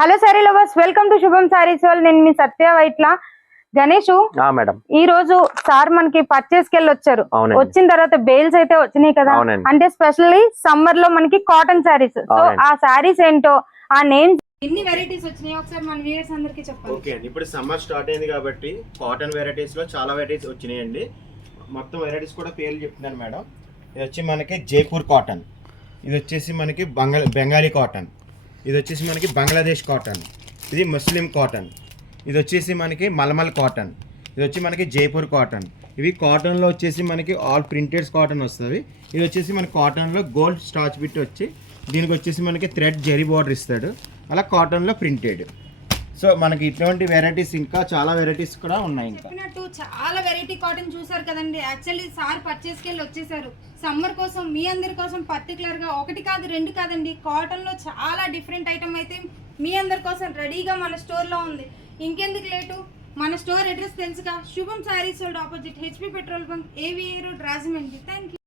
Hello sorry lovers, welcome to శుభం saris world. నేను మీ సత్య Vaitla. Ganesh madam, ఈ రోజు సార్ మనకి పర్చేస్ కి వెళ్ళి వచ్చారు. వచ్చిన తర్వాత బేల్స్ అయితే వచ్చినాయి కదా, అంటే స్పెషల్లీ సమ్మర్ లో మనకి కాటన్ సారీస్. సో ఆ సారీస్ ఏంటో, ఆ నేమ్స్, ఎన్ని వెరైటీస్ వచ్చినాయి ఒకసారి మన వ్యూయర్స్ అందరికీ చెప్పండి. ఓకే అండి, ఇప్పుడు సమ్మర్ స్టార్ట్ అయింది కాబట్టి కాటన్ వెరైటీస్ లో చాలా వెరైటీస్ వచ్చినాయండి. మొత్తం వెరైటీస్ కూడా పేర్లు చెప్తున్నాను మేడం. ఇది వచ్చి మనకి జైపూర్ కాటన్, ఇది వచ్చేసి మనకి బెంగాలీ కాటన్, ఇది వచ్చేసి మనకి బంగ్లాదేశ్ కాటన్, ఇది ముస్లిం కాటన్, ఇది వచ్చేసి మనకి మల్మల్ కాటన్, ఇది వచ్చి మనకి జైపూర్ కాటన్. ఇవి కాటన్లో వచ్చేసి మనకి ఆల్ ప్రింటెడ్స్ కాటన్ వస్తుంది. ఇది వచ్చేసి మనకి కాటన్లో గోల్డ్ స్టాచ్ బిట్ వచ్చి దీనికి వచ్చేసి మనకి థ్రెడ్ జెరీ బార్డర్ ఇస్తాడు, అలా కాటన్లో ప్రింటెడ్. సో మనకి ఇటువంటి వెరైటీస్ ఇంకా చాలా వెరైటీస్ కూడా ఉన్నాయి. ఇంకా చెప్పినట్టు చాలా వెరైటీ కాటన్ చూసారు కదండి. యాక్చువల్లీ సార్ పర్చేస్కి వెళ్ళి వచ్చేసారు సమ్మర్ కోసం, మీ అందరి కోసం పర్టికులర్గా ఒకటి కాదు రెండు కాదండి, కాటన్లో చాలా డిఫరెంట్ ఐటమ్ అయితే మీ అందరి కోసం రెడీగా మన స్టోర్లో ఉంది. ఇంకెందుకు లేటు, మన స్టోర్ అడ్రస్ తెలుసుగా, శుభం saris world opposite HP petrol bunk, AVA road, Rajahmundry. Thank you.